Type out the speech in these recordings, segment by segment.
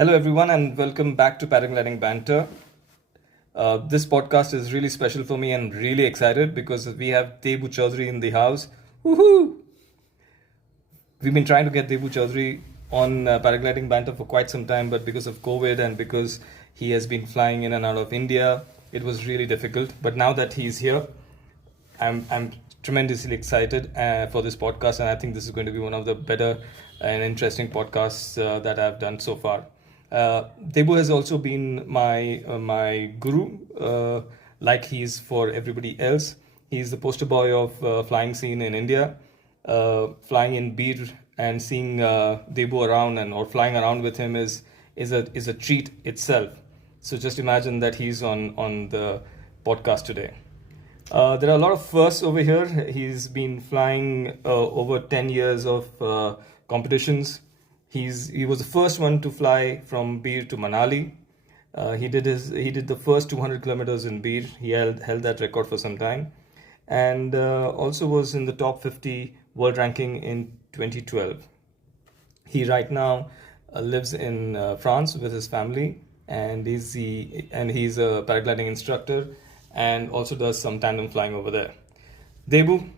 Hello, everyone, and welcome back to Paragliding Banter. This podcast is really special for me and really excited because we have Debu Choudhury in the house. Woohoo! We've been trying to get Debu Choudhury on Paragliding Banter for quite some time, but because of COVID and because he has been flying in and out of India, it was really difficult. But now that he's here, I'm tremendously excited for this podcast, and I think this is going to be one of the better and interesting podcasts that I've done so far. Debu has also been my guru, like he's for everybody else. He's the poster boy of flying scene in India. Flying in Bir and seeing Debu around or flying around with him is a treat itself. So just imagine that he's on the podcast today. There are a lot of firsts over here. He's been flying over 10 years of competitions. He was the first one to fly from Bir to Manali. He did the first 200 kilometers in Bir. He held that record for some time, and also was in the top 50 world ranking in 2012. He right now lives in France with his family, and he's a paragliding instructor and also does some tandem flying over there. Debu,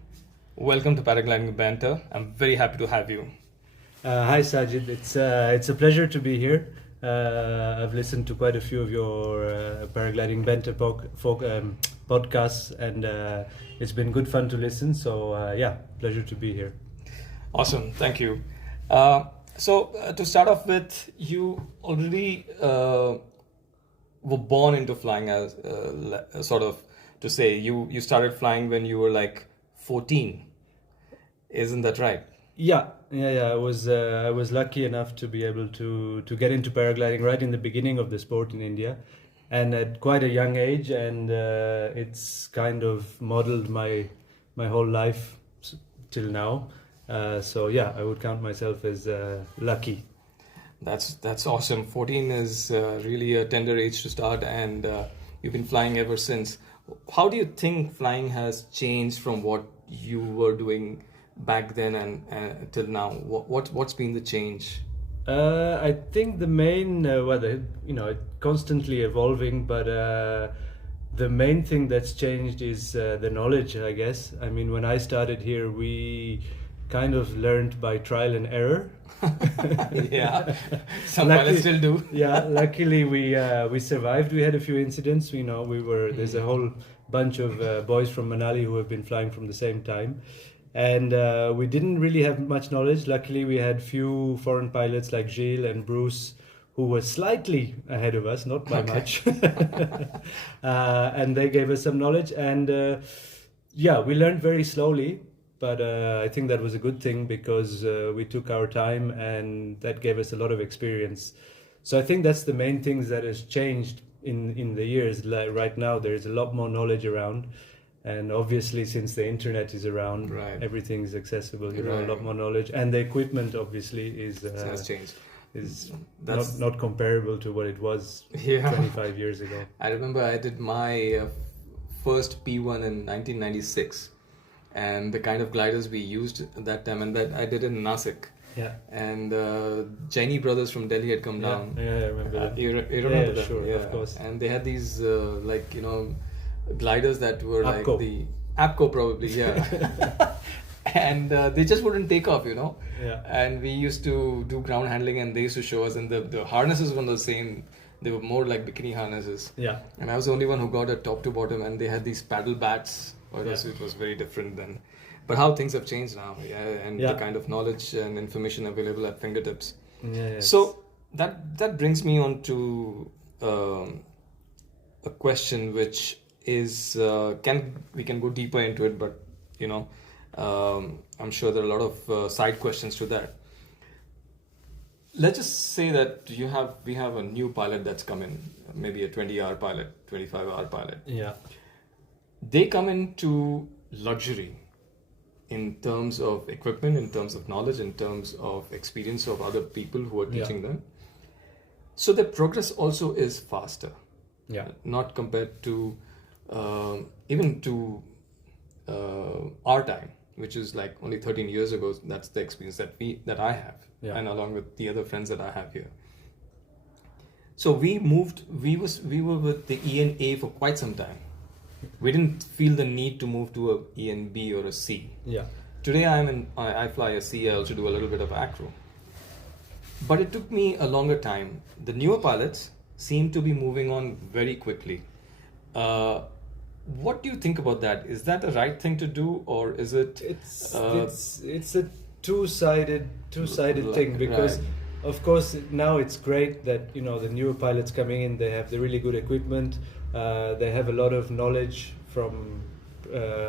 welcome to Paragliding Banter. I'm very happy to have you. Hi Sajid, it's a pleasure to be here. I've listened to quite a few of your paragliding banter podcasts, and it's been good fun to listen. So yeah, pleasure to be here. Awesome, thank you. So to start off with, you already were born into flying, as sort of to say. You started flying when you were like 14, isn't that right? Yeah. I was lucky enough to be able to get into paragliding right in the beginning of the sport in India, and at quite a young age, and it's kind of modeled my whole life till now. So yeah, I would count myself as lucky. That's awesome. 14 is really a tender age to start, and you've been flying ever since. How do you think flying has changed from what you were doing back then and till now? What's been the change? I think the main, it's constantly evolving, but the main thing that's changed is the knowledge, I guess. I mean, when I started here, we kind of learned by trial and error. Yeah, some pilots still do. Yeah, luckily we survived. We had a few incidents. There's a whole bunch of boys from Manali who have been flying from the same time. And we didn't really have much knowledge. Luckily, we had few foreign pilots like Gilles and Bruce who were slightly ahead of us, not by much. And they gave us some knowledge. And we learned very slowly. But I think that was a good thing because we took our time and that gave us a lot of experience. So I think that's the main things that has changed in the years. Like right now, there's a lot more knowledge around. And obviously, since the internet is around, right, everything's accessible. Right. A lot more knowledge, and the equipment obviously has changed. Is not comparable to what it was 25 years ago. I remember I did my first P1 in 1996, and the kind of gliders we used at that time, and that I did in Nasik. Yeah. And Jaini brothers from Delhi had come down. Yeah, I remember that. You remember that? Sure, of course. And they had these gliders that were Apco. like the Apco probably, yeah. And they just wouldn't take off, Yeah. And we used to do ground handling, and they used to show us, and the harnesses were the same. They were more like bikini harnesses. Yeah. And I was the only one who got a top to bottom, and they had these paddle bats. It was very different then. But how things have changed now, and the kind of knowledge and information available at fingertips. Yeah. So that brings me on to a question which is we can go deeper into it, but I'm sure there are a lot of side questions to that. Let's just say that we have a new pilot that's come in, maybe a 20-hour pilot, 25-hour pilot. Yeah. They come into luxury in terms of equipment, in terms of knowledge, in terms of experience of other people who are teaching them. So their progress also is faster. Yeah. Not compared to even to our time, which is like only 13 years ago. That's the experience that I have, and along with the other friends that I have here. So we were with the ENA for quite some time. We didn't feel the need to move to a ENB or a C. Yeah. Today I fly a CL to do a little bit of acro. But it took me a longer time. The newer pilots seem to be moving on very quickly. What do you think about that? Is that the right thing to do, or is it? It's a two-sided thing, because Right. of course now it's great that the newer pilots coming in, they have the really good equipment, they have a lot of knowledge from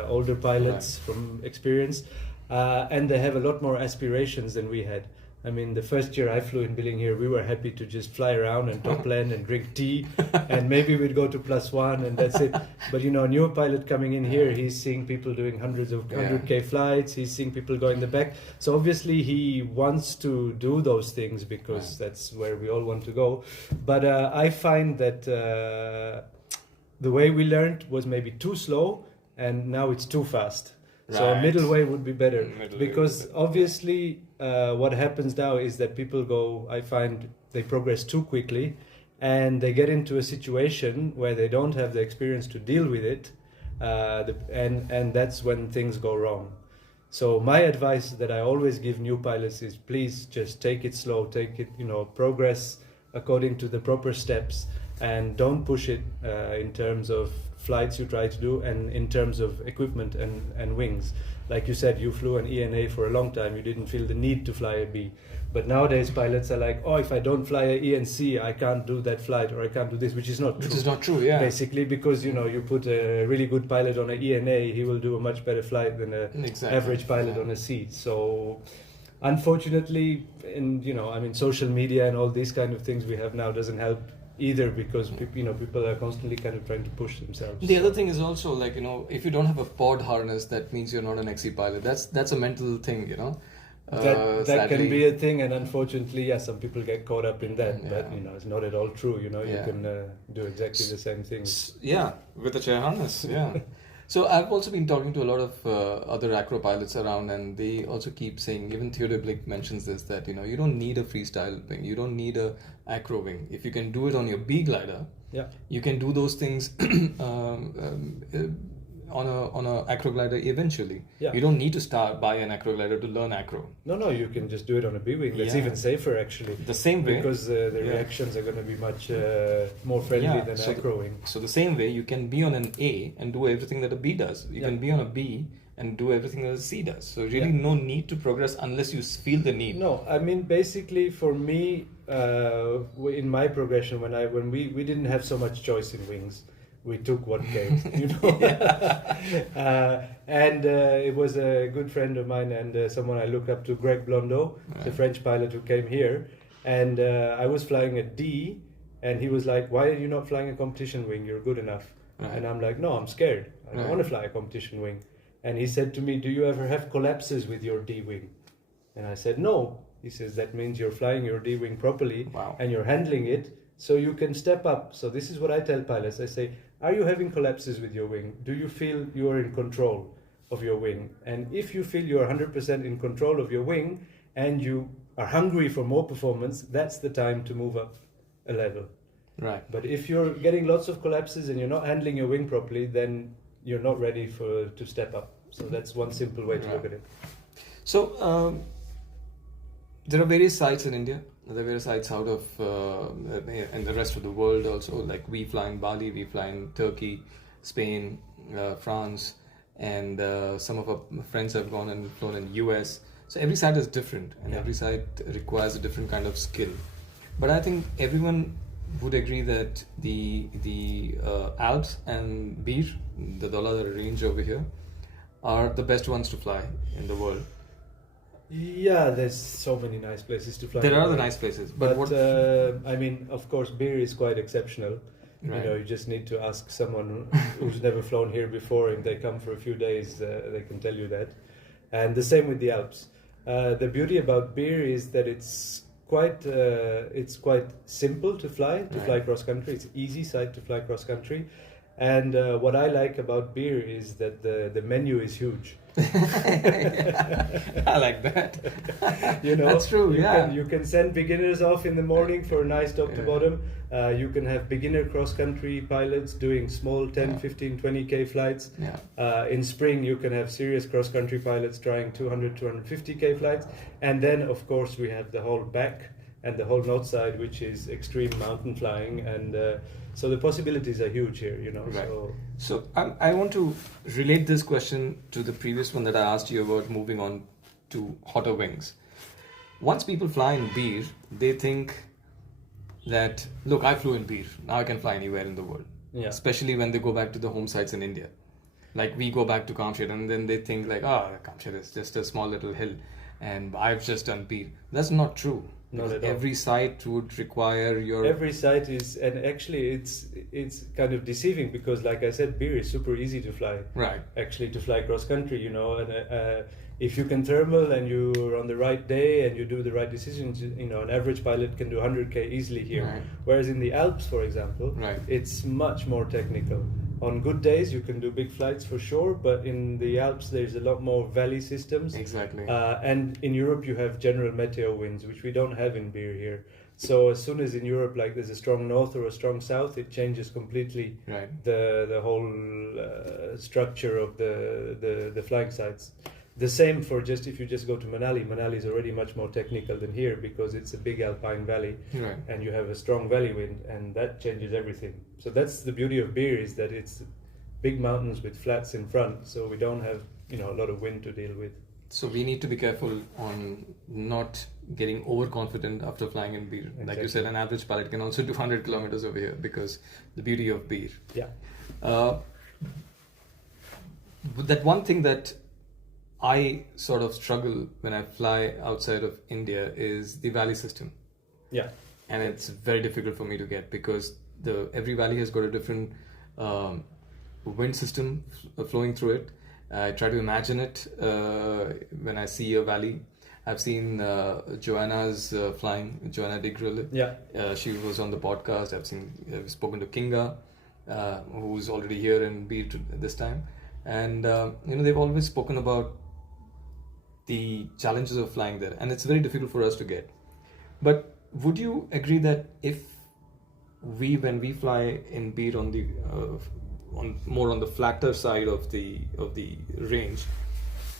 older pilots, from experience, and they have a lot more aspirations than we had. I mean, the first year I flew in Billing here, we were happy to just fly around and top land and drink tea, and maybe we'd go to +1 and that's it. But a newer pilot coming in here, he's seeing people doing hundreds of 100K flights, he's seeing people go in the back. So obviously he wants to do those things because that's where we all want to go. But I find that the way we learned was maybe too slow, and now it's too fast. So a middle way would be better, because obviously what happens now is that people I find they progress too quickly, and they get into a situation where they don't have the experience to deal with it, and that's when things go wrong. So my advice that I always give new pilots is, please just take it slow, progress according to the proper steps, and don't push it in terms of flights you try to do and in terms of equipment and wings. Like you said, you flew an ENA for a long time, you didn't feel the need to fly a B. But nowadays pilots are like, if I don't fly a ENC, I can't do that flight, or I can't do this, which is not true. Which is not true, yeah. Basically, because you put a really good pilot on an ENA, he will do a much better flight than an average pilot on a C. So unfortunately, social media and all these kind of things we have now doesn't help either, because people are constantly kind of trying to push themselves. The other thing is also, if you don't have a pod harness, that means you're not an XC pilot. That's a mental thing, that can be a thing, and unfortunately, some people get caught up in that. But it's not at all true. You can do exactly the same things. Yeah, with a chair harness. Yeah. So I've also been talking to a lot of other acro pilots around, and they also keep saying, even Theodore Blick mentions this, that you don't need a freestyle wing, you don't need a acro wing. If you can do it on your B glider, you can do those things on a acro glider eventually. You don't need to buy an acro glider to learn acro. No, you can just do it on a B wing. That's even safer, actually. The same way, because the reactions are going to be much more friendly than acro wing. So the same way, you can be on an A and do everything that a B does. You can be on a B and do everything that a C does. So really, no need to progress unless you feel the need. No, I mean, basically for me, in my progression, when we didn't have so much choice in wings. We took what came, and it was a good friend of mine and someone I look up to, Greg Blondeau, the French pilot who came here, and I was flying a D, and he was like, "Why are you not flying a competition wing? You're good enough." And I'm like, "No, I'm scared. I don't want to fly a competition wing." And he said to me, "Do you ever have collapses with your D wing?" And I said, "No." He says, "That means you're flying your D wing properly, and you're handling it so you can step up." So this is what I tell pilots. I say, are you having collapses with your wing? Do you feel you are in control of your wing? And if you feel you are 100% in control of your wing and you are hungry for more performance, that's the time to move up a level. Right. But if you're getting lots of collapses and you're not handling your wing properly, then you're not ready to step up. So that's one simple way to look at it. So there are various sites in India. There are various sites out of and the rest of the world also. Like we fly in Bali, we fly in Turkey, Spain, France, and some of our friends have gone and flown in US. So every site is different, and every site requires a different kind of skill. But I think everyone would agree that the Alps and Bir, the Dollar range over here, are the best ones to fly in the world. Yeah, there's so many nice places to fly. There are the nice places, but what? I mean, of course, Bir is quite exceptional. Right. You just need to ask someone who's never flown here before. If they come for a few days, they can tell you that. And the same with the Alps. The beauty about Bir is that it's quite simple to fly cross country. It's easy site to fly cross country, And what I like about beer is that the menu is huge. I like that. You know, That's true. Yeah. you can send beginners off in the morning for a nice top to bottom. You can have beginner cross country pilots doing small 10, 15, 20k flights. Yeah. In spring, you can have serious cross country pilots trying 200, 250k flights. And then, of course, we have the whole back and the whole north side, which is extreme mountain flying. And so the possibilities are huge here, you know. Right. So I want to relate this question to the previous one that I asked you about moving on to hotter wings. Once people fly in beer, they think that, look, I flew in beer, now I can fly anywhere in the world. Yeah. Especially when they go back to the home sites in India. Like we go back to Kamsher and then they think like, Kamsher is just a small little hill and I've just done beer. That's not true. Not at all. Every site would require your... Every site is, and actually it's kind of deceiving because, like I said, beer is super easy to fly. Right. Actually, to fly cross country, you know, and if you can thermal and you're on the right day and you do the right decisions, you know, an average pilot can do 100k easily here. Right. Whereas in the Alps, for example, Right. it's much more technical. On good days, you can do big flights for sure, but in the Alps, there's a lot more valley systems. Exactly. And in Europe, you have general meteo winds, which we don't have in beer here. So as soon as in Europe, like there's a strong north or a strong south, it changes completely Right. the whole structure of the flying sites. The same for just if you just go to Manali. Manali is already much more technical than here because it's a big alpine valley, Right. and you have a strong valley wind, and that changes everything. So that's the beauty of beer, is that it's big mountains with flats in front, so we don't have, you know, a lot of wind to deal with. So we need to be careful on not getting overconfident after flying in beer. Exactly. Like you said, an average pilot can also do 100 kilometers over here because the beauty of beer. Yeah. But that one thing that I sort of struggle when I fly outside of India is the valley system. Yeah. And it's very difficult for me to get because every valley has got a different wind system flowing through it. I try to imagine it when I see a valley. I've seen Joanna's flying, Joanna de Grille. Yeah. She was on the podcast. I've spoken to Kinga, who's already here in Beer this time. And, you know, they've always spoken about the challenges of flying there. And it's very difficult for us to get. But would you agree that when we fly in Beer on the more on the flatter side of the range,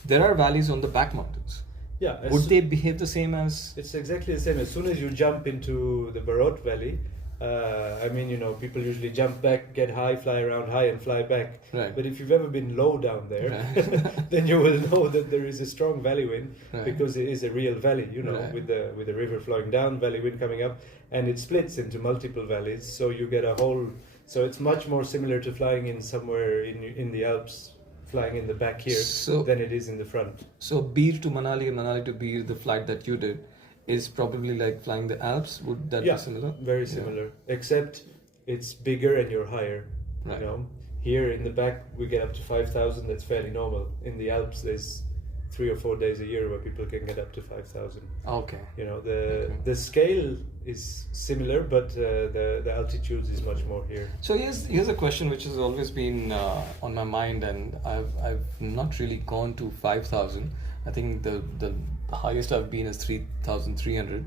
there are valleys on the back mountains? Yeah. Would they behave the same as? It's exactly the same. As soon as you jump into the Barot Valley, I mean, you know, people usually jump back, get high, fly around high, and fly back. Right. But if you've ever been low down there, Right. then you will know that there is a strong valley wind, Right. because it is a real valley, you know, Right. with the river flowing down, valley wind coming up, and it splits into multiple valleys. So you get a whole. So it's much more similar to flying in somewhere in the Alps, flying in the back here, than it is in the front. So Beer to Manali and Manali to Beer, the flight that you did, is probably like flying the Alps. Would that be similar? Very similar, except it's bigger and you're higher. Right. You know, here in the back we get up to 5,000. That's fairly normal. In the Alps, there's 3 or 4 days a year where people can get up to 5,000. Okay. You know, the scale is similar, but the altitude is much more here. So here's a question which has always been on my mind, and I've not really gone to 5,000. I think the highest I've been is 3,300,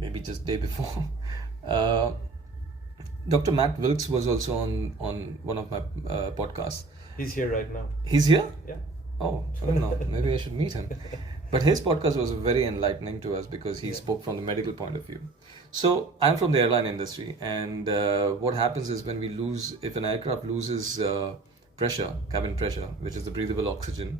maybe just day before. Dr. Matt Wilkes was also on one of my podcasts. He's here right now. He's here? Yeah. Oh, I don't know. Maybe I should meet him. But his podcast was very enlightening to us because he spoke from the medical point of view. So I'm from the airline industry, and what happens is if an aircraft loses pressure, cabin pressure, which is the breathable oxygen,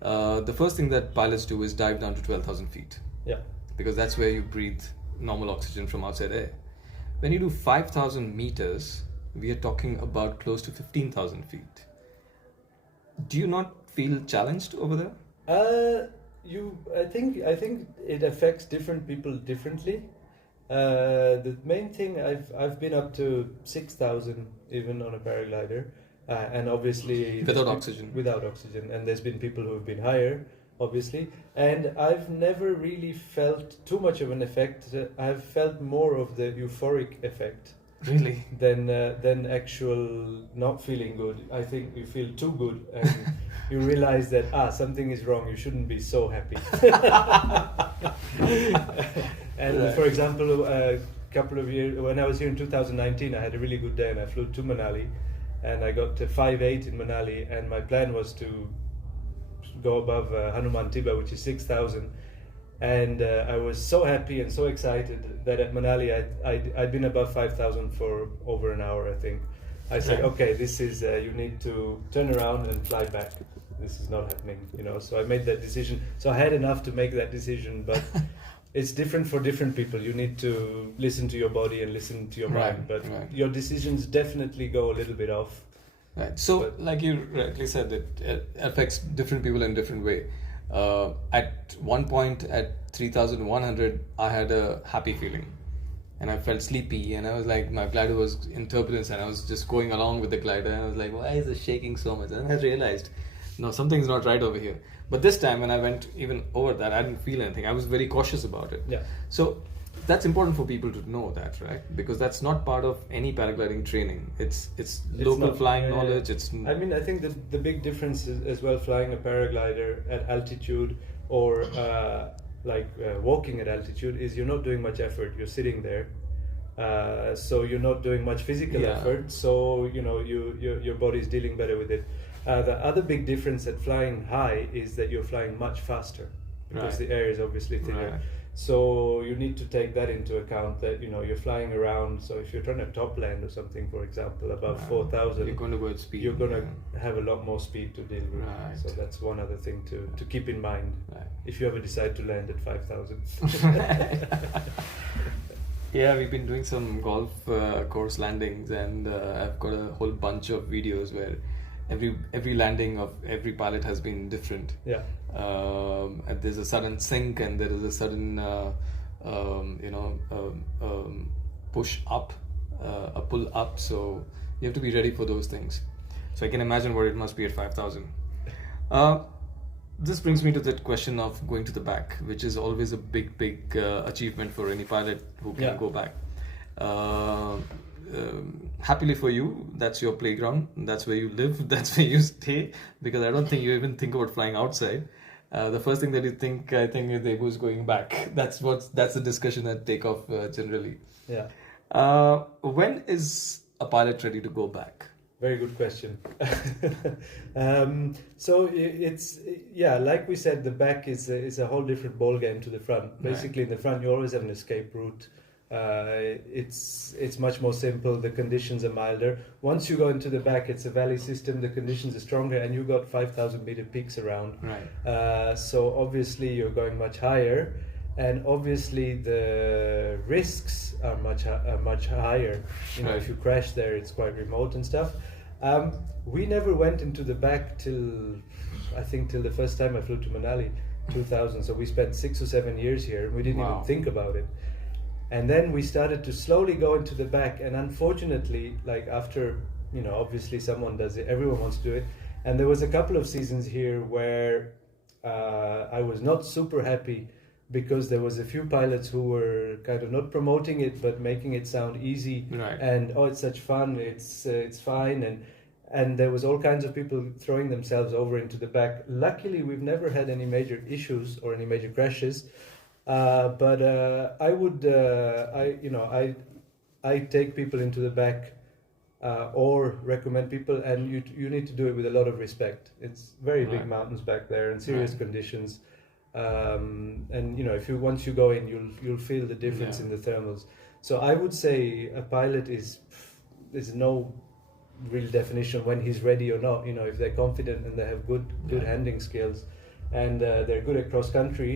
the first thing that pilots do is dive down to 12,000 feet. Yeah. Because that's where you breathe normal oxygen from outside air. When you do 5,000 meters, we are talking about close to 15,000 feet. Do you not feel challenged over there? I think it affects different people differently. The main thing, I've been up to 6,000 even on a paraglider, and obviously without oxygen. Without oxygen, and there's been people who have been higher, obviously, and I've never really felt too much of an effect. I've felt more of the euphoric effect. Really? than actual not feeling good. I think you feel too good and you realize that something is wrong. You shouldn't be so happy. And Right. for example, a couple of years when I was here in 2019, I had a really good day and I flew to Manali, and I got to 5.8 in Manali, and my plan was to go above Hanuman Tiba, which is 6,000. And I was so happy and so excited that at Manali I'd been above 5,000 for over an hour, I think. I said, Right. okay, this is, you need to turn around and fly back. This is not happening, you know. So I made that decision. So I had enough to make that decision, but it's different for different people. You need to listen to your body and listen to your Right, mind. But right. your decisions definitely go a little bit off. Right. So, But- like you rightly said, it affects different people in different way. At one point, at 3,100, I had a happy feeling, and I felt sleepy, and I was like, my glider was in turbulence, and I was just going along with the glider, and I was like, why is it shaking so much? And I realized, no, something's not right over here. But this time, when I went even over that, I didn't feel anything. I was very cautious about it. Yeah. So that's important for people to know that, right? Because that's not part of any paragliding training. It's local not- flying yeah, yeah. knowledge. It's I mean, I think the big difference is as well flying a paraglider at altitude or walking at altitude is you're not doing much effort. You're sitting there, so you're not doing much physical Yeah. effort. So you know your body's dealing better with it. The other big difference at flying high is that you're flying much faster because Right. the air is obviously thinner. Right. So you need to take that into account that you're flying around. So if you're trying to top land or something, for example, above 4,000, you're going to go at speed. you're going to have a lot more speed to deal with. Right. So that's one other thing to keep in mind Right. if you ever decide to land at 5,000. Yeah, we've been doing some golf course landings, and I've got a whole bunch of videos where every landing of every pilot has been different. Yeah. And there's a sudden sink, and there is a sudden push up, a pull up. So you have to be ready for those things. So I can imagine what it must be at 5,000. This brings me to that question of going to the back, which is always a big achievement for any pilot who can Yeah. go back. Happily for you, that's your playground, that's where you live, that's where you stay, because I don't think you even think about flying outside. The first thing that you think, I think, is Debu is going back. That's the discussion at takeoff generally. Yeah. When is a pilot ready to go back? Very good question. So it's like we said, the back is a whole different ball game to the front. Basically, in the front, you always have an escape route. It's much more simple. The conditions are milder. Once you go into the back, it's a valley system. The conditions are stronger, and you got 5,000 meter peaks around. Right. So obviously, you're going much higher, and obviously the risks are much higher. Right. If you crash there, it's quite remote and stuff. We never went into the back till the first time I flew to Manali, 2000. So we spent 6 or 7 years here, and we didn't Wow. even think about it. And then we started to slowly go into the back, and unfortunately, like after, obviously someone does it, everyone wants to do it. And there was a couple of seasons here where I was not super happy because there was a few pilots who were kind of not promoting it but making it sound easy. Right. And it's such fun, it's fine, and there was all kinds of people throwing themselves over into the back. Luckily, we've never had any major issues or any major crashes. But I would, I take people into the back or recommend people, and you need to do it with a lot of respect. It's very big Right. mountains back there and serious Right. conditions. And if once you go in, you'll feel the difference Yeah. in the thermals. So I would say a pilot there's no real definition when he's ready or not. If they're confident and they have good Yeah. handling skills, and they're good at cross country,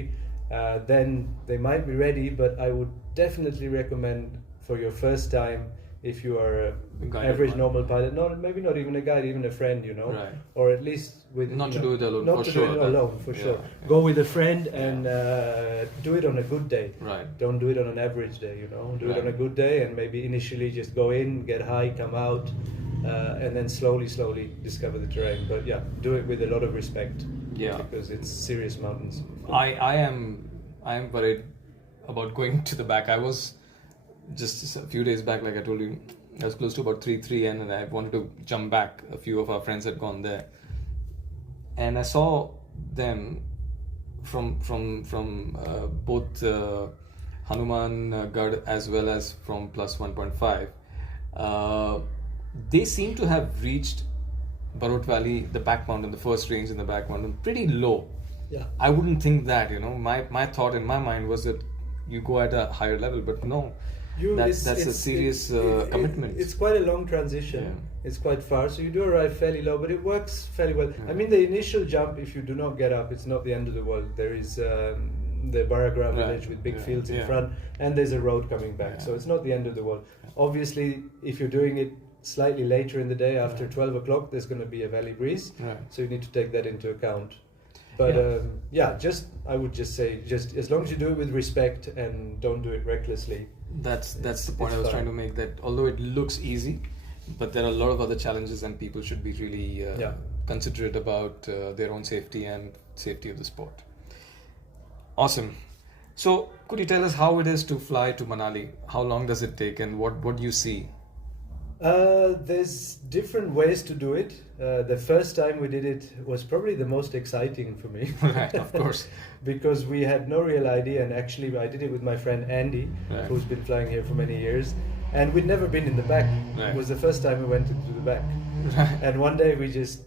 then they might be ready. But I would definitely recommend for your first time, if you are A guided average one. normal pilot, maybe not even a guide, even a friend, Right. or at least with Not to do it alone, not for to sure, do it that- alone for yeah, sure. yeah. Go with a friend and do it on a good day. Right. Don't do it on an average day. Do it on a Right. good day, and maybe initially just go in, get high, come out, and then slowly discover the terrain. But yeah, do it with a lot of respect. Yeah. Because it's serious mountains. I am worried about going to the back. I was just a few days back, like I told you, I was close to about 3 and I wanted to jump back. A few of our friends had gone there, and I saw them from both Hanuman Gad as well as from plus 1.5. They seem to have reached Barot Valley, the back mountain, the first range in the back mountain, pretty low. Yeah. I wouldn't think that, my thought in my mind was that you go at a higher level, but no, that's a serious commitment. It's quite a long transition. Yeah. It's quite far, so you do arrive fairly low, but it works fairly well. Yeah. I mean, the initial jump, if you do not get up, it's not the end of the world. There is the Baragra village with big fields in front, and there's a road coming back, so it's not the end of the world. Obviously, if you're doing it slightly later in the day, after 12 o'clock, there's going to be a valley breeze, so you need to take that into account. But I would just say, just as long as you do it with respect and don't do it recklessly. That's the point I was trying to make, that although it looks easy, but there are a lot of other challenges, and people should be really considerate about their own safety and safety of the sport. Awesome. So could you tell us how it is to fly to Manali? How long does it take, and what do you see? There's different ways to do it. The first time we did it was probably the most exciting for me. Right, of course. Because we had no real idea, and actually I did it with my friend Andy, who's been flying here for many years, and we'd never been in the back. It was the first time we went into the back. And one day we just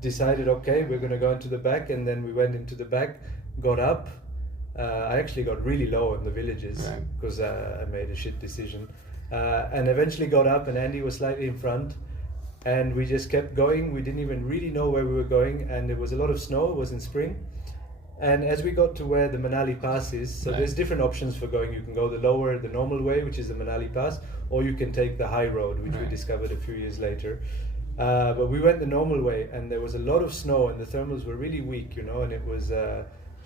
decided, okay, we're going to go into the back, and then we went into the back, got up. I actually got really low in the villages because I made a shit decision. And eventually got up, and Andy was slightly in front, and we just kept going. We didn't even really know where we were going, and there was a lot of snow. It was in spring, and as we got to where the Manali Pass is, so there's different options for going. You can go the normal way, which is the Manali Pass, or you can take the high road, which we discovered a few years later. But we went the normal way, and there was a lot of snow, and the thermals were really weak, and it was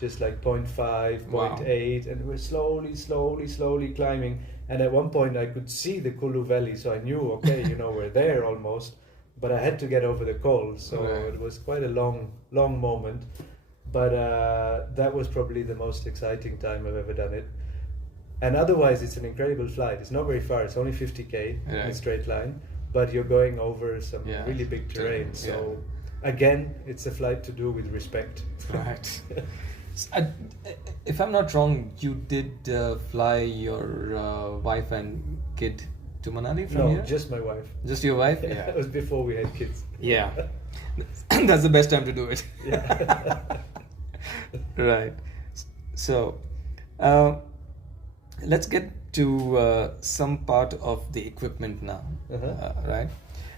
just like 0.5, 0.8, and we're slowly climbing. And at one point I could see the Kulu Valley, so I knew, okay, we're there almost, but I had to get over the cold, so it was quite a long moment. But that was probably the most exciting time I've ever done it. And otherwise, it's an incredible flight. It's not very far. It's only 50k in a straight line, but you're going over some really big terrain. So again, it's a flight to do with respect. Right. If I'm not wrong, you did fly your wife and kid to Manali from here? No, just my wife. Just your wife? Yeah. It was before we had kids. Yeah. That's the best time to do it. Yeah. Right. So, let's get to some part of the equipment now. Right?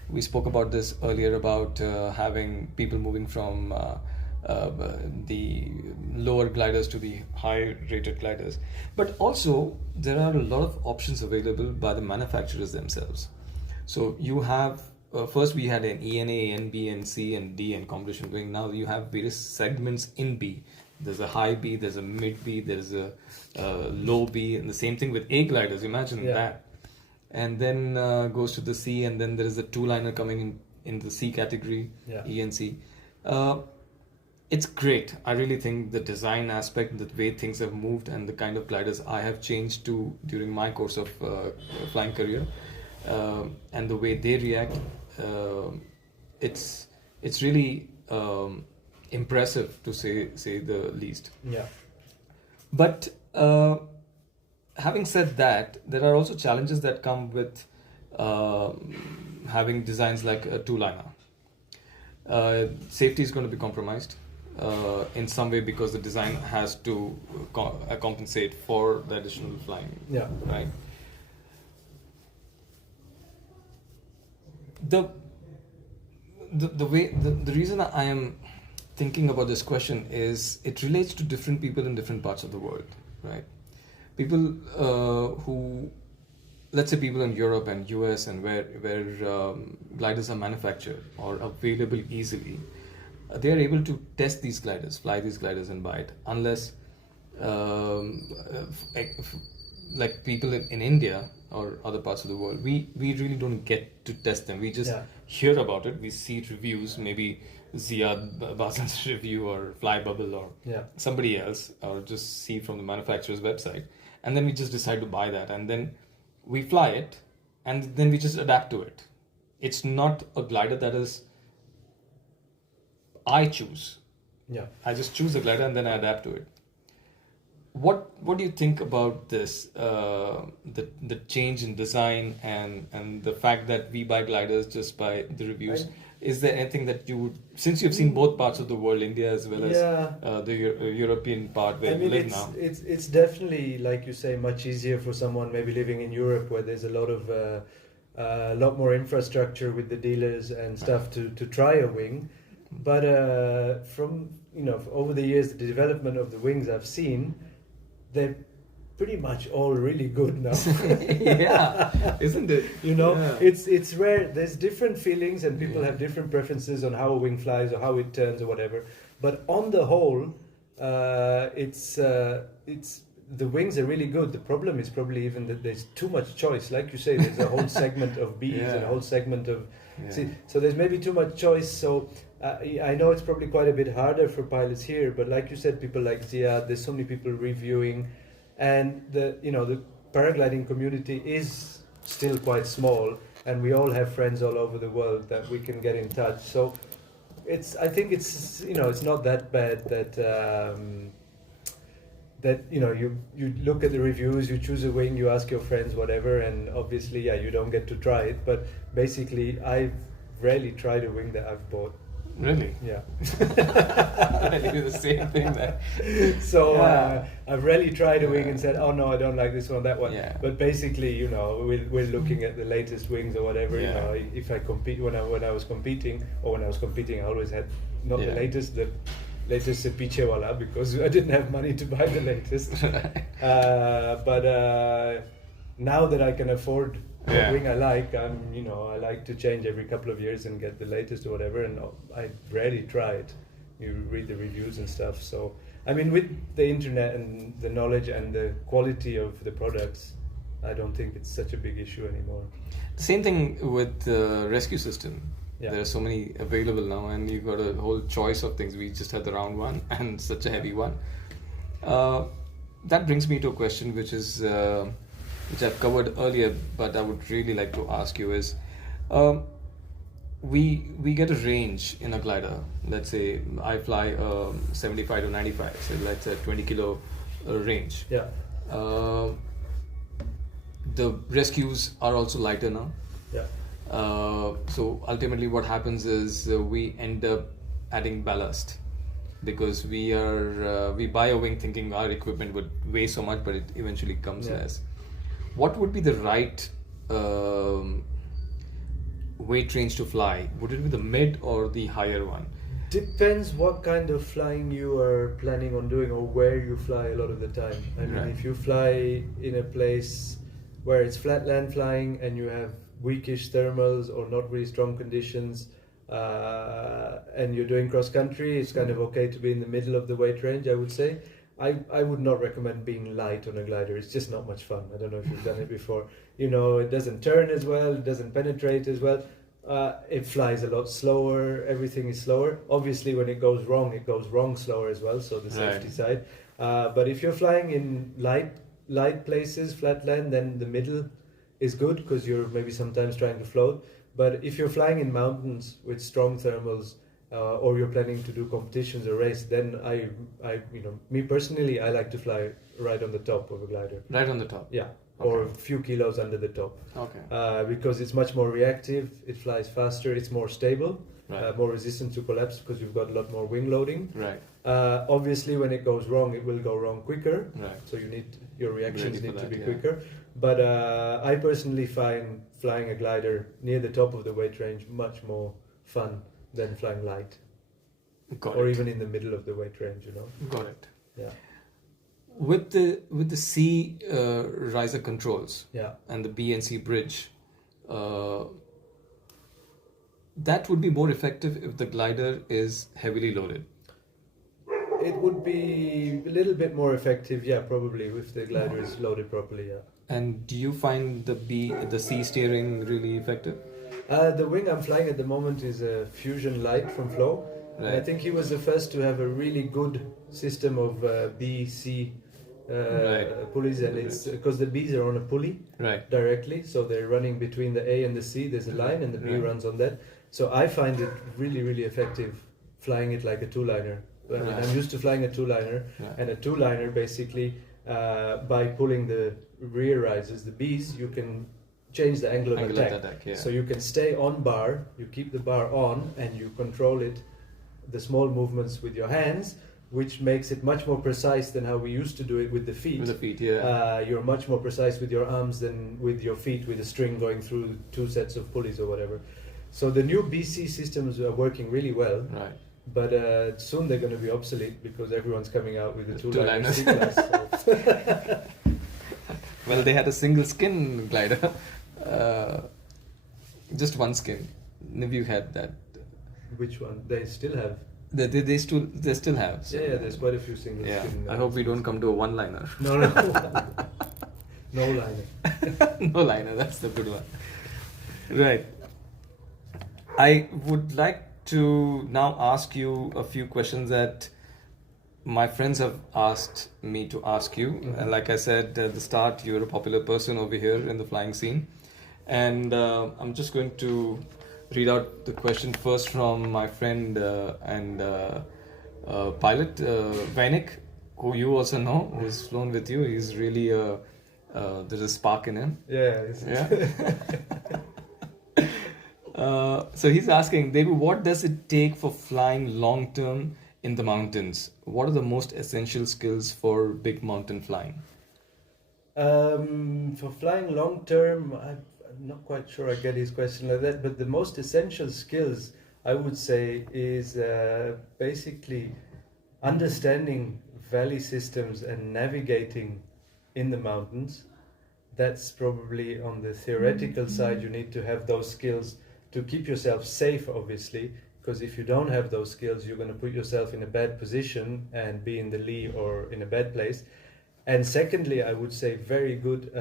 We spoke about this earlier about having people moving from the lower gliders to the high rated gliders, but also there are a lot of options available by the manufacturers themselves. So you have first we had an ENA, NB, and C and D and competition going. Now you have various segments in B. There's a high B, there's a mid B, there's a low B, and the same thing with A gliders. Imagine that. And then goes to the C, and then there is a two-liner coming in the C category, E and C. It's great. I really think the design aspect, the way things have moved, and the kind of gliders I have changed to during my course of flying career, and the way they react, it's really impressive to say the least. Yeah. But having said that, there are also challenges that come with having designs like a two-liner. Safety is going to be compromised in some way because the design has to compensate for the additional flying. Yeah. Right. The reason I am thinking about this question is it relates to different people in different parts of the world, right? People who, let's say people in Europe and US and where gliders are manufactured or available easily, they are able to test these gliders, fly these gliders and buy it, unless like people in India or other parts of the world, we really don't get to test them. We just hear about it, we see reviews, maybe Ziad Basan's review or Flybubble or somebody else, or just see from the manufacturer's website, and then we just decide to buy that, and then we fly it, and then we just adapt to it. It's not a glider that is I choose. Yeah. I just choose a glider and then I adapt to it. What do you think about this? The change in design and the fact that we buy gliders just by the reviews. Is there anything that you would, since you've seen both parts of the world, India as well as the European part where you live now? It's definitely, like you say, much easier for someone maybe living in Europe where there's a lot more infrastructure with the dealers and stuff to try a wing. But from over the years, the development of the wings I've seen, they're pretty much all really good now. Yeah, isn't it? Yeah. It's rare. There's different feelings and people have different preferences on how a wing flies or how it turns or whatever. But on the whole, it's the wings are really good. The problem is probably even that there's too much choice. Like you say, there's a whole segment of Bs and a whole segment of C. So there's maybe too much choice. So I know it's probably quite a bit harder for pilots here. But like you said, people like Ziad, there's so many people reviewing, and the paragliding community is still quite small, and we all have friends all over the world that we can get in touch. So I think it's not that bad that you look at the reviews, you choose a wing, you ask your friends whatever, and obviously you don't get to try it, but basically I've rarely tried a wing that I've bought. Really? Yeah. I do the same thing there. So I've rarely tried a wing and said, oh no, I don't like this one, that one. Yeah. But basically, we're looking at the latest wings or whatever. If I compete, when I was competing, I always had not the latest Piche wala, because I didn't have money to buy the latest. But now that I can afford the wing I like, I like to change every couple of years and get the latest or whatever, and I rarely try it. You read the reviews and stuff. So, I mean, with the internet and the knowledge and the quality of the products, I don't think it's such a big issue anymore. The same thing with the rescue system. Yeah. There are so many available now, and you've got a whole choice of things. We just had the round one and such a heavy one. That brings me to a question which I've covered earlier, but I would really like to ask you is, we get a range in a glider. Let's say I fly 75 to 95, so let's say 20 kilo range. Yeah. The rescues are also lighter now. Yeah. So ultimately what happens is we end up adding ballast, because we buy a wing thinking our equipment would weigh so much, but it eventually comes less. What would be the right weight range to fly? Would it be the mid or the higher one? Depends what kind of flying you are planning on doing or where you fly a lot of the time. I mean, if you fly in a place where it's flat land flying and you have weakish thermals or not really strong conditions, and you're doing cross country, it's kind of okay to be in the middle of the weight range, I would say. I would not recommend being light on a glider. It's just not much fun. I don't know if you've done it before. It doesn't turn as well, it doesn't penetrate as well. It flies a lot slower, everything is slower. Obviously when it goes wrong slower as well, so the safety side. But if you're flying in light places, flat land, then the middle is good, because you're maybe sometimes trying to float. But if you're flying in mountains with strong thermals, or you're planning to do competitions or race, then me personally, I like to fly right on the top of a glider. Right on the top? Yeah. Okay. Or a few kilos under the top. Okay. Because it's much more reactive, it flies faster, it's more stable, more resistant to collapse, because you've got a lot more wing loading. Right. Obviously, when it goes wrong, it will go wrong quicker. Right. So your reactions need to be quicker. But I personally find flying a glider near the top of the weight range much more fun than flying light. Or even in the middle of the weight range, Got it. Yeah. With the C riser controls and the B and C bridge, that would be more effective if the glider is heavily loaded. It would be a little bit more effective, probably, if the glider is loaded properly, And do you find the C steering really effective? The wing I'm flying at the moment is a Fusion Light from Flow. Right. I think he was the first to have a really good system of B, C pulleys, and it's because the Bs are on a pulley Right. directly, so they're running between the A and the C. There's a line, and the B Right. runs on that. So I find it really, really effective flying it like a two-liner. I mean, Right. I'm used to flying a two-liner, Right. and a two-liner basically by pulling the rear risers, the Bs, you can change the angle of attack. Yeah. So you can stay on bar, you keep the bar on, and you control it, the small movements with your hands, which makes it much more precise than how we used to do it with the feet. With the feet, yeah. You're much more precise with your arms than with your feet, with a string going through two sets of pulleys or whatever. So the new BC systems are working really well, Right. but soon they're going to be obsolete because everyone's coming out with the two-liner Two-liners. C-class. So. Well, they had a single skin glider. Just one skin. Maybe you had that. Which one? They still have. They still have. So. Yeah, there's quite a few single Yeah. skin. I hope we don't come to a one-liner. No. No liner. No liner, that's the good one. Right. I would like to now ask you a few questions that my friends have asked me to ask you. Mm-hmm. And like I said at the start, you're a popular person over here in the flying scene. And I'm just going to read out the question first from my friend and pilot, Vainik, who you also know, who's flown with you. He's really there's a spark in him. Yeah. Yeah. So he's asking, Debu, what does it take for flying long term in the mountains? What are the most essential skills for big mountain flying? For flying long term, I'm not quite sure I get his question like that, but the most essential skills I would say is basically understanding valley systems and navigating in the mountains. That's probably on the theoretical side. You need to have those skills to keep yourself safe, obviously, because if you don't have those skills, you're going to put yourself in a bad position and be in the lee or in a bad place. And secondly, I would say very good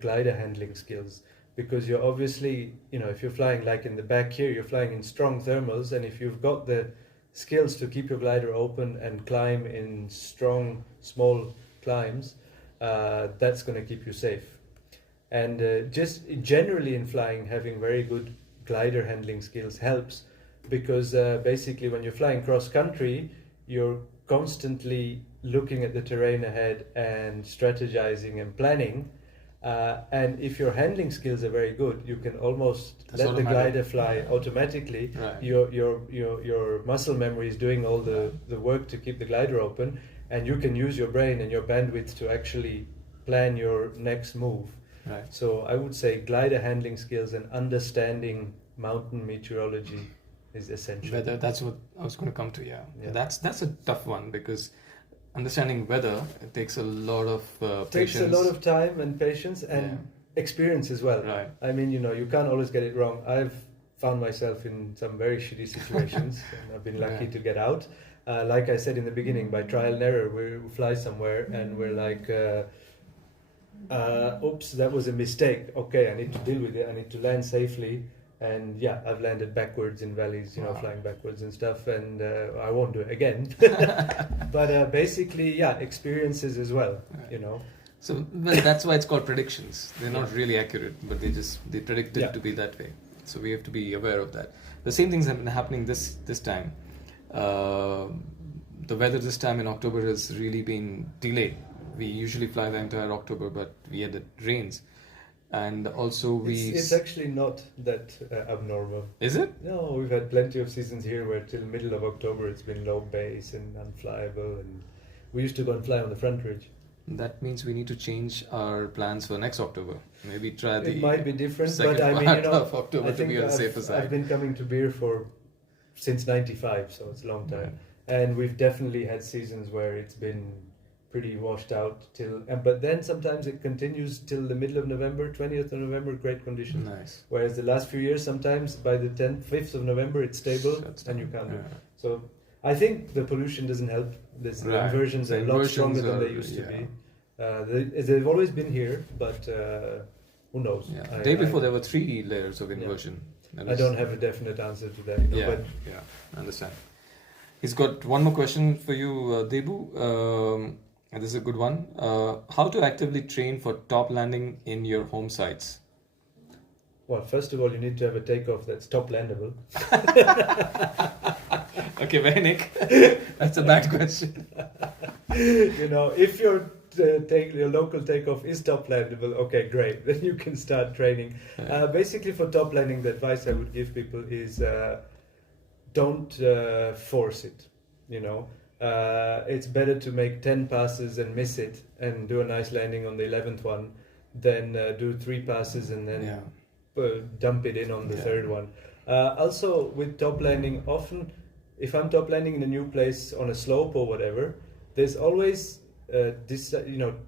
glider handling skills, because you're obviously, if you're flying like in the back here, you're flying in strong thermals, and if you've got the skills to keep your glider open and climb in strong, small climbs, that's going to keep you safe. And just generally in flying, having very good glider handling skills helps, because basically when you're flying cross country, you're constantly looking at the terrain ahead and strategizing and planning. And if your handling skills are very good, you can almost let the glider fly automatically. Right. Your muscle memory is doing all the work to keep the glider open, and you can use your brain and your bandwidth to actually plan your next move. Right. So I would say glider handling skills and understanding mountain meteorology is essential. Weather, that's what I was going to come to, yeah. That's a tough one, because understanding weather, it takes a lot of patience. Takes a lot of time and patience and experience as well. Right. I mean, you can't always get it wrong. I've found myself in some very shitty situations and I've been lucky to get out. Like I said in the beginning, by trial and error, we fly somewhere and we're like, oops, that was a mistake. Okay, I need to deal with it. I need to land safely. And yeah, I've landed backwards in valleys, flying backwards and stuff, and I won't do it again. But basically, experiences as well, So that's why it's called predictions. They're not really accurate, but they predict it to be that way. So we have to be aware of that. The same things have been happening this time. The weather this time in October has really been delayed. We usually fly the entire October, but we had rains. And also it's actually not that abnormal. Is it? No, we've had plenty of seasons here where till middle of October it's been low base and unflyable, and we used to go and fly on the front ridge. That means we need to change our plans for next October. Maybe try It might be different, second but I mean, part of October I to think be on the safer side. I've been coming to beer since '95, so it's a long time, and we've definitely had seasons where it's been pretty washed out but then sometimes it continues till the middle of November, 20th of November, great conditions. Nice. Whereas the last few years, sometimes by the 5th of November, it's stable and you can't do it. So I think the pollution doesn't help. The inversions are a lot stronger than they used to be. They've always been here, but who knows? Yeah. Day before there were 3 layers of inversion. I don't have a definite answer to that. But I understand. He's got one more question for you, Debu. And this is a good one. How to actively train for top landing in your home sites? Well, first of all, you need to have a takeoff that's top landable. Okay, very Nick. That's a bad question. If your local takeoff is top landable, okay, great. Then you can start training. Basically, for top landing, the advice I would give people is don't force it. It's better to make 10 passes and miss it and do a nice landing on the 11th one than do 3 passes and then dump it in on the third one. Also, with top landing, often if I'm top landing in a new place on a slope or whatever, there's always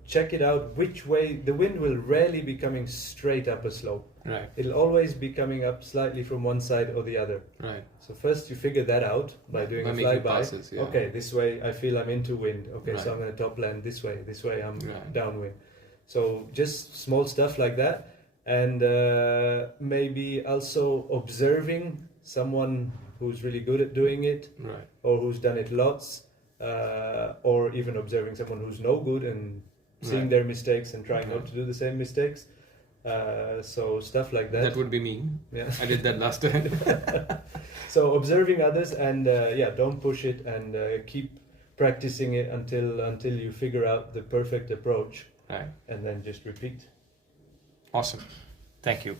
check it out which way. The wind will rarely be coming straight up a slope. Right. It'll always be coming up slightly from one side or the other. Right. So first you figure that out by doing a flyby. Passes, yeah. Okay, this way I feel I'm into wind. Okay, Right. so I'm going to top land this way. This way I'm downwind. So just small stuff like that. And maybe also observing someone who's really good at doing it, Right. or who's done it lots, or even observing someone who's no good and seeing Right. their mistakes and trying not to do the same mistakes. So stuff like that. That would be me. Yeah. I did that last time. So observing others and don't push it and keep practicing it until you figure out the perfect approach, Right. and then just repeat. Awesome. Thank you.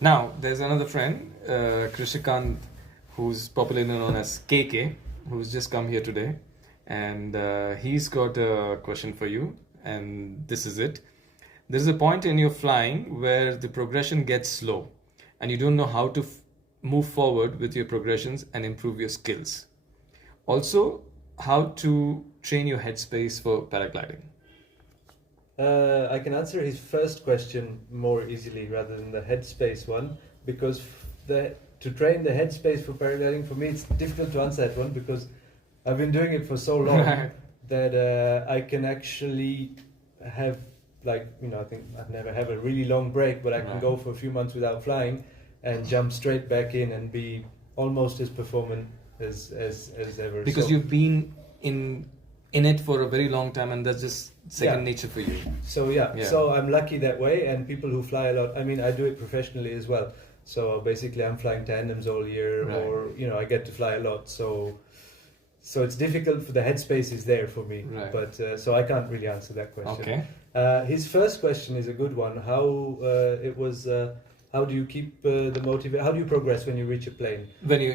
Now, there's another friend, Krishikant, who's popularly known as KK, who's just come here today. And he's got a question for you. And this is it. There's a point in your flying where the progression gets slow and you don't know how to move forward with your progressions and improve your skills. Also, how to train your headspace for paragliding. I can answer his first question more easily rather than the headspace one, because to train the headspace for paragliding, for me it's difficult to answer that one because I've been doing it for so long that I can actually have I think I've never have a really long break, but I can go for a few months without flying and jump straight back in and be almost as performant as ever. Because you've been in it for a very long time and that's just second nature for you. So so I'm lucky that way, and people who fly a lot, I mean, I do it professionally as well. So basically I'm flying tandems all year, or I get to fly a lot. So it's difficult. For the headspace is there for me, but so I can't really answer that question. Okay. His first question is a good one. How do you keep the motivation? How do you progress when you reach a plane? When you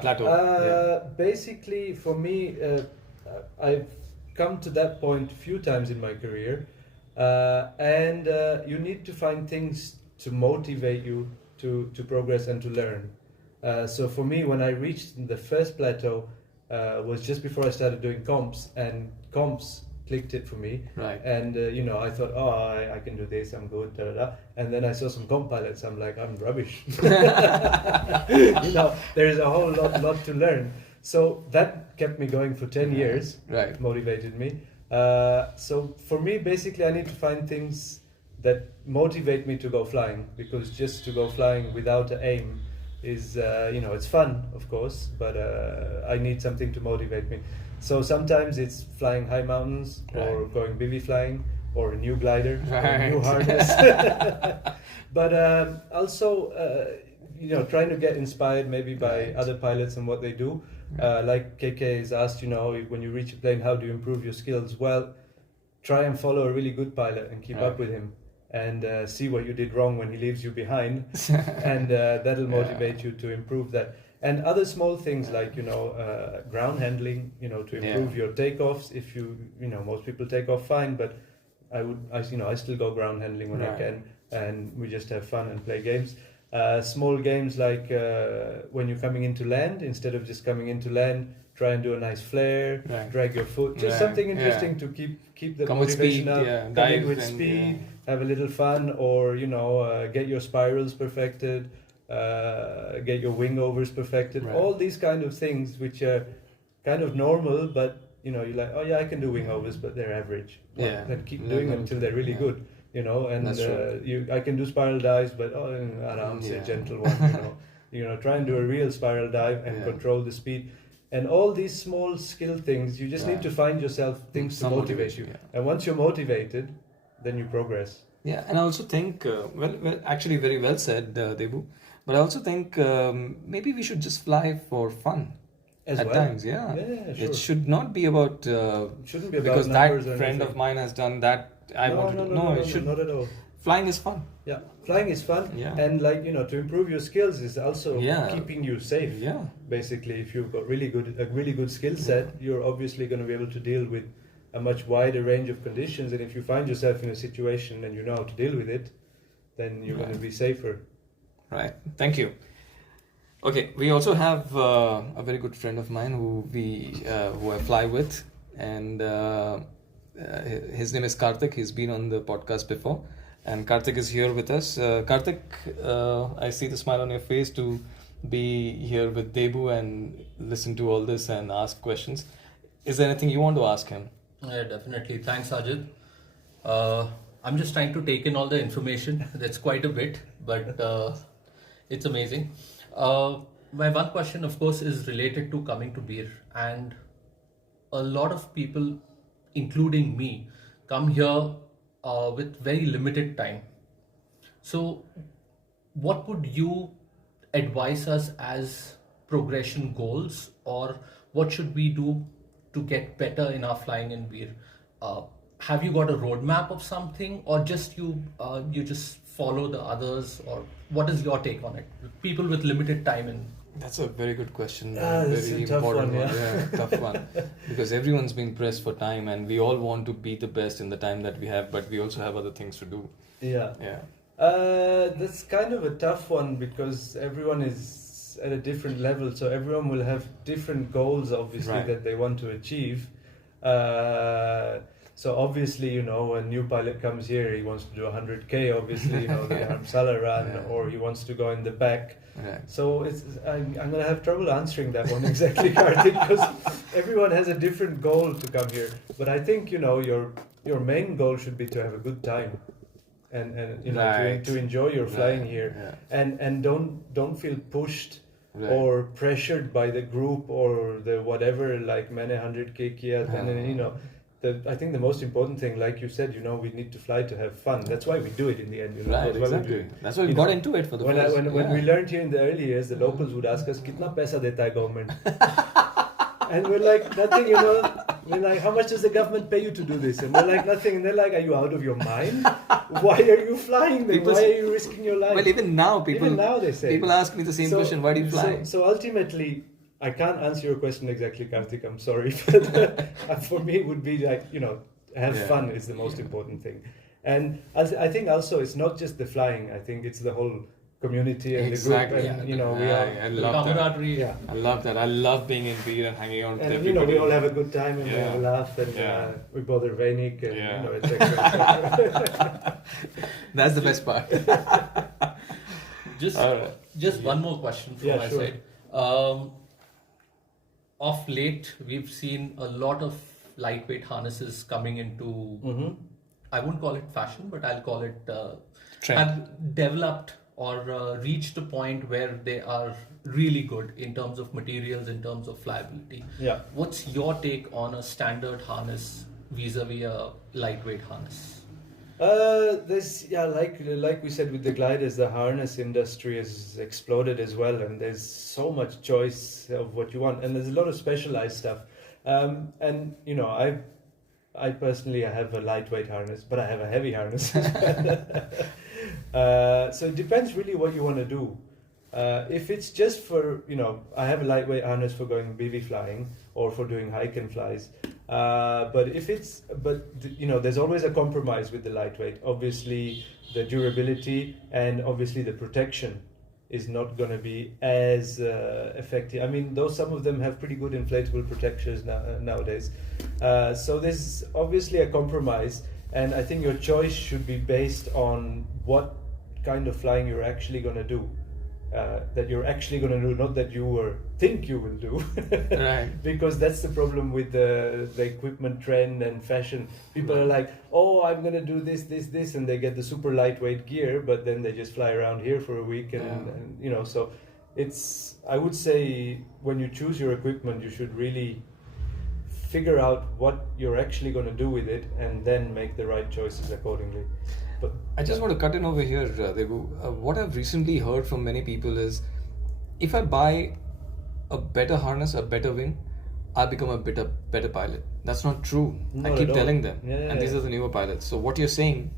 plateau. Basically, for me, I've come to that point a few times in my career, and you need to find things to motivate you to progress and to learn. So for me, when I reached the first plateau, was just before I started doing comps, and comps clicked it for me. Right. And I thought, I can do this, I'm good, and then I saw some comp pilots, I'm like, I'm rubbish. There's a whole lot to learn. So that kept me going for 10 years. Right. Motivated me. So for me, basically, I need to find things that motivate me to go flying, because just to go flying without an aim is, it's fun, of course, but I need something to motivate me. So sometimes it's flying high mountains, or going bivy flying, or a new glider, or a new harness. But also, trying to get inspired maybe by other pilots and what they do. Like KK has asked, when you reach a plane, how do you improve your skills? Well, try and follow a really good pilot and keep up with him, and see what you did wrong when he leaves you behind, and that'll motivate you to improve that. And other small things like ground handling, to improve your takeoffs. If most people take off fine, but I still go ground handling when I can, and we just have fun and play games. Small games like when you're coming into land, instead of just coming into land, try and do a nice flare, drag your foot, just something interesting to keep the motivation up. Come in with speed, have a little fun, or get your spirals perfected, get your wing overs perfected. All these kind of things which are kind of normal, but you're like, I can do wing overs, but they're average. Then keep doing them until they're really good. And I can do spiral dives, but aram se gentle one. Try and do a real spiral dive and control the speed. And all these small skill things, you just need to find yourself things to Some motivate motivation, you. yeah. And once you're motivated, then you progress. Yeah, and I also think, actually, very well said, Debu. But I also think maybe we should just fly for fun As at well. times. Yeah, Yeah, sure. it should not be about Shouldn't be about because that numbers or friend anything. of mine has done that. I No, want to no, do. no, no, It no, should. not at all. Flying is fun. Yeah, flying is fun, Yeah. and like to improve your skills is also Yeah. keeping you safe. Yeah. Basically, if you've got a really good skill set, you're obviously going to be able to deal with a much wider range of conditions. And if you find yourself in a situation and you know how to deal with it, then you're going to be safer. Right. Thank you. Okay, we also have a very good friend of mine who I fly with, and his name is Karthik. He's been on the podcast before, and Karthik is here with us. Karthik, I see the smile on your face to be here with Debu and listen to all this and ask questions. Is there anything you want to ask him? Yeah, definitely. Thanks, Ajit. I'm just trying to take in all the information. That's quite a bit, but it's amazing. My one question, of course, is related to coming to beer. And a lot of people, including me, come here with very limited time. So, what would you advise us as progression goals, or what should we do to get better in our flying and beer? Have you got a roadmap of something, or just you just follow the others, or what is your take on it? People with limited time and That's a very good question. That's Very a tough important one, one. yeah. Yeah, tough one. Because everyone's been pressed for time, and we all want to be the best in the time that we have, but we also have other things to do. Yeah. Yeah. That's kind of a tough one because everyone is at a different level, so everyone will have different goals, obviously, Right. that they want to achieve. So obviously, a new pilot comes here, he wants to do 100K, obviously, the Himachal run, Yeah. or he wants to go in the back. Right. So I'm going to have trouble answering that one exactly, Karthik, because everyone has a different goal to come here. But I think, your main goal should be to have a good time. And Right. to enjoy your flying Right, here, yeah. and don't feel pushed Right. or pressured by the group or the whatever, like many 100K kiya, and then I think the most important thing, like you said, we need to fly to have fun. That's why we do it in the end. Right, That's why we do exactly. it. That's why we You got know, into it for the When first. when we learned here in the early years, the locals would ask us, "Kitna paisa deta hai government?" And we're like, nothing, We're like, how much does the government pay you to do this? And we're like, nothing. And they're like, are you out of your mind? Why are you flying then? People Why say- are you risking your life? Well, even now, people they say. people ask me the same question. Why do you fly? So ultimately, I can't answer your question exactly, Karthik. I'm sorry, but for me, it would be like have Yeah. fun is the most important thing, and I think also it's not just the flying. I think it's the whole community and Exactly. the group, and Yeah, we are. I the love that. camaraderie. Yeah. I love that. I love being in beer and hanging out with And everybody. we all have a good time and we Yeah. have a laugh and Yeah. we bother Vainik and Yeah. etc. That's the best part. Just, All right. just one more question from Yeah, my sure. side. Of late, we've seen a lot of lightweight harnesses coming into. Mm-hmm. I won't call it fashion, but I'll call it Trend. have developed or reached a point where they are really good in terms of materials, in terms of flyability. Yeah. What's your take on a standard harness vis-a-vis a lightweight harness? Like we said with the gliders, the harness industry has exploded as well, and there's so much choice of what you want, and there's a lot of specialized stuff. I personally have a lightweight harness, but I have a heavy harness. So it depends really what you want to do. If it's just for, I have a lightweight harness for going BV flying or for doing hike and flies. There's always a compromise with the lightweight. Obviously, the durability and obviously the protection is not going to be as effective. I mean, though some of them have pretty good inflatable protectors nowadays. So there's obviously a compromise, and I think your choice should be based on what kind of flying you're actually going to do. That you're actually going to do, not that you think you will do. Right. Because that's the problem with the equipment trend and fashion. People are like, oh, I'm going to do this, and they get the super lightweight gear, but then they just fly around here for a week, and so I would say when you choose your equipment, you should really figure out what you're actually going to do with it, and then make the right choices accordingly. But I just want to cut in over here, Debu. What I've recently heard from many people is, if I buy a better harness, a better wing, I become a better pilot. That's not true. Not I keep at all. telling them, Yeah, and these yeah. are the newer pilots. So what you're saying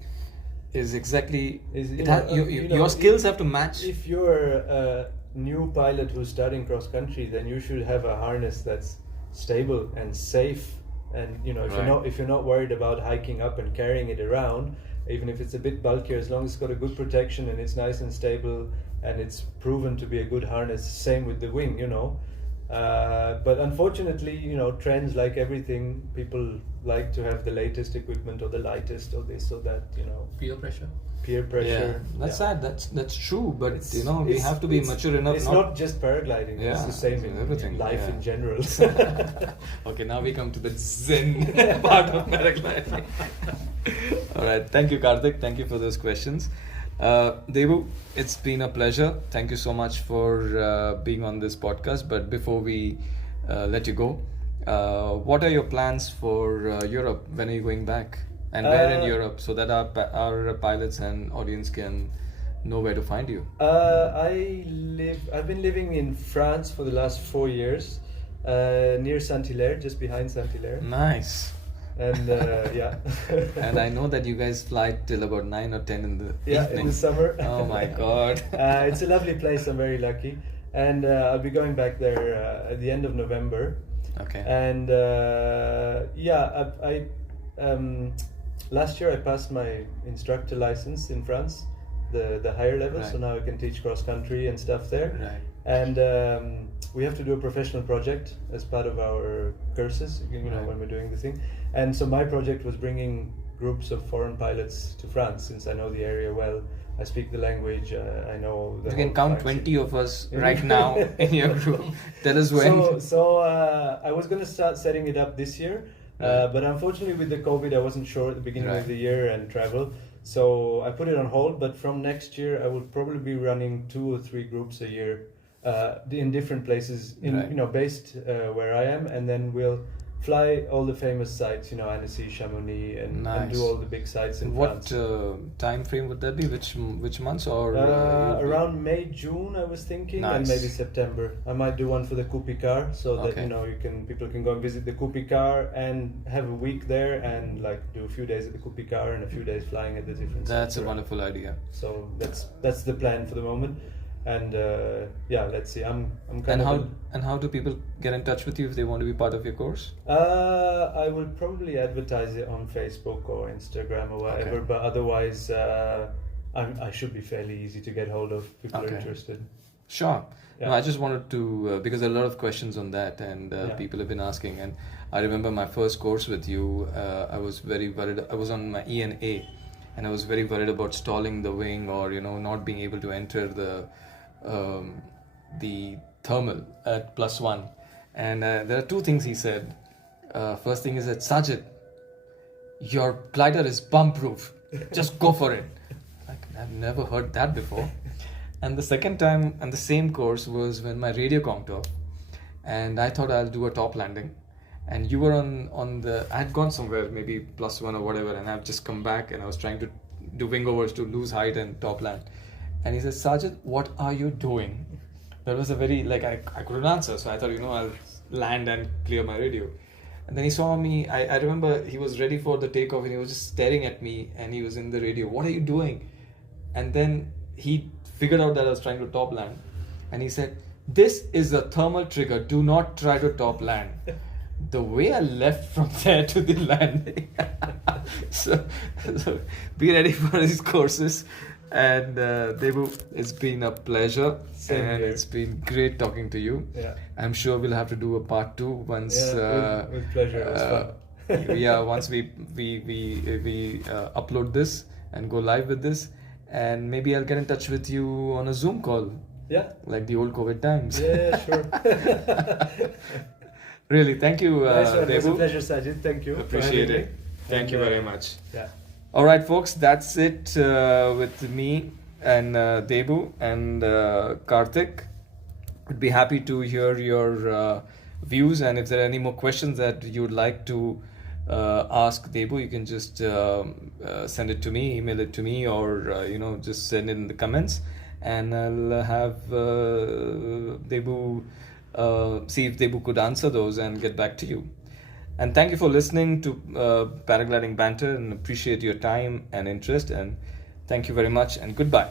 is exactly Is, your skills have to match. If you're a new pilot who's starting cross country, then you should have a harness that's stable and safe. And if you're not worried about hiking up and carrying it around, even if it's a bit bulkier, as long as it's got a good protection and it's nice and stable and it's proven to be a good harness. Same with the wing, But unfortunately, trends, like everything, people like to have the latest equipment or the lightest or this or that, Peer pressure. peer pressure. Yeah, that's sad. That's true. But It's- we have to be it's- mature enough. It's not just paragliding. Yeah, It's the same in everything, life yeah. in general. Okay, now we come to the Zen part of paragliding. All right, thank you, Karthik. Thank you for those questions. Debu, it's been a pleasure. Thank you so much for being on this podcast. But before we let you go, what are your plans for Europe? When are you going back? And where in Europe, so that our pilots and audience can know where to find you? I've been living in France for the last 4 years, near Saint-Hilaire, just behind Saint-Hilaire. Nice. And yeah. And I know that you guys fly till about 9 or 10 in the evening. In the summer. Oh my God. It's a lovely place. I'm very lucky, and I'll be going back there at the end of November. Okay. And last year I passed my instructor license in France, the higher level. Right. So now I can teach cross country and stuff there. Right. And we have to do a professional project as part of our courses, Right. when we're doing the thing. And so my project was bringing groups of foreign pilots to France, since I know the area well. I speak the language. I know the. You can whole count French. 20 of us right now in your group. Tell us when. So I was going to start setting it up this year, Right. but unfortunately with the COVID, I wasn't sure at the beginning Right. of the year and travel. So I put it on hold. But from next year, I will probably be running 2 or 3 groups a year, in different places, Right. based where I am, and then we'll fly all the famous sites, Annecy, Chamonix, and Nice. do all the big sites in What France. time frame would that be? Which months or you'll be- Around May, June, I was thinking, and Nice. maybe September. I might do one for the Coupe car, so that Okay. people can go and visit the Coupe car and have a week there, and like do a few days at the Coupe car and a few days flying at the different. That's sites a around. wonderful idea. So that's the plan for the moment, and let's see. I'm kind And how do people get in touch with you if they want to be part of your course? I will probably advertise it on Facebook or Instagram or whatever, Okay. but otherwise, I should be fairly easy to get hold of. People Okay. are interested. Sure. Yeah. No, I just wanted to because there are a lot of questions on that, and Yeah. people have been asking. And I remember my first course with you. I was very worried. I was on my ENA, and I was very worried about stalling the wing or not being able to enter the thermal at +1. And there are 2 things he said. First thing is that, Sajid, your glider is bomb proof. Just go for it. Like, I've never heard that before. And the second time and the same course was when my radio conked off, and I thought I'll do a top landing, and you were on the. I had gone somewhere, maybe +1 or whatever, and I've just come back and I was trying to do wing overs to lose height and top land. And he said, Sajid, what are you doing? That was a very I couldn't answer, so I thought I'll land and clear my radio. And then he saw me. I remember he was ready for the takeoff, and he was just staring at me, and he was in the radio. What are you doing? And then he figured out that I was trying to top land, and he said, "This is a thermal trigger. Do not try to top land." The way I left from there to the landing. so be ready for these courses. And Debu, it's been a pleasure. Same And here. it's been great talking to you. Yeah. I'm sure we'll have to do a part 2 once. With pleasure. It was fun. Yeah, once we upload this and go live with this, and maybe I'll get in touch with you on a Zoom call, Yeah. like the old COVID times. Yeah, sure. Really, thank you, Nice one. It was a Debu. pleasure, Sajid. Thank you. for Appreciate having it. me. Thank you And, very much. Yeah. All right, folks, that's it with me and Debu and Karthik. I'd be happy to hear your views, and if there are any more questions that you would like to ask Debu, you can just send it to me, email it to me, or just send it in the comments, and I'll have Debu see if Debu could answer those and get back to you. And thank you for listening to Paragliding Banter, and appreciate your time and interest. And thank you very much, and goodbye.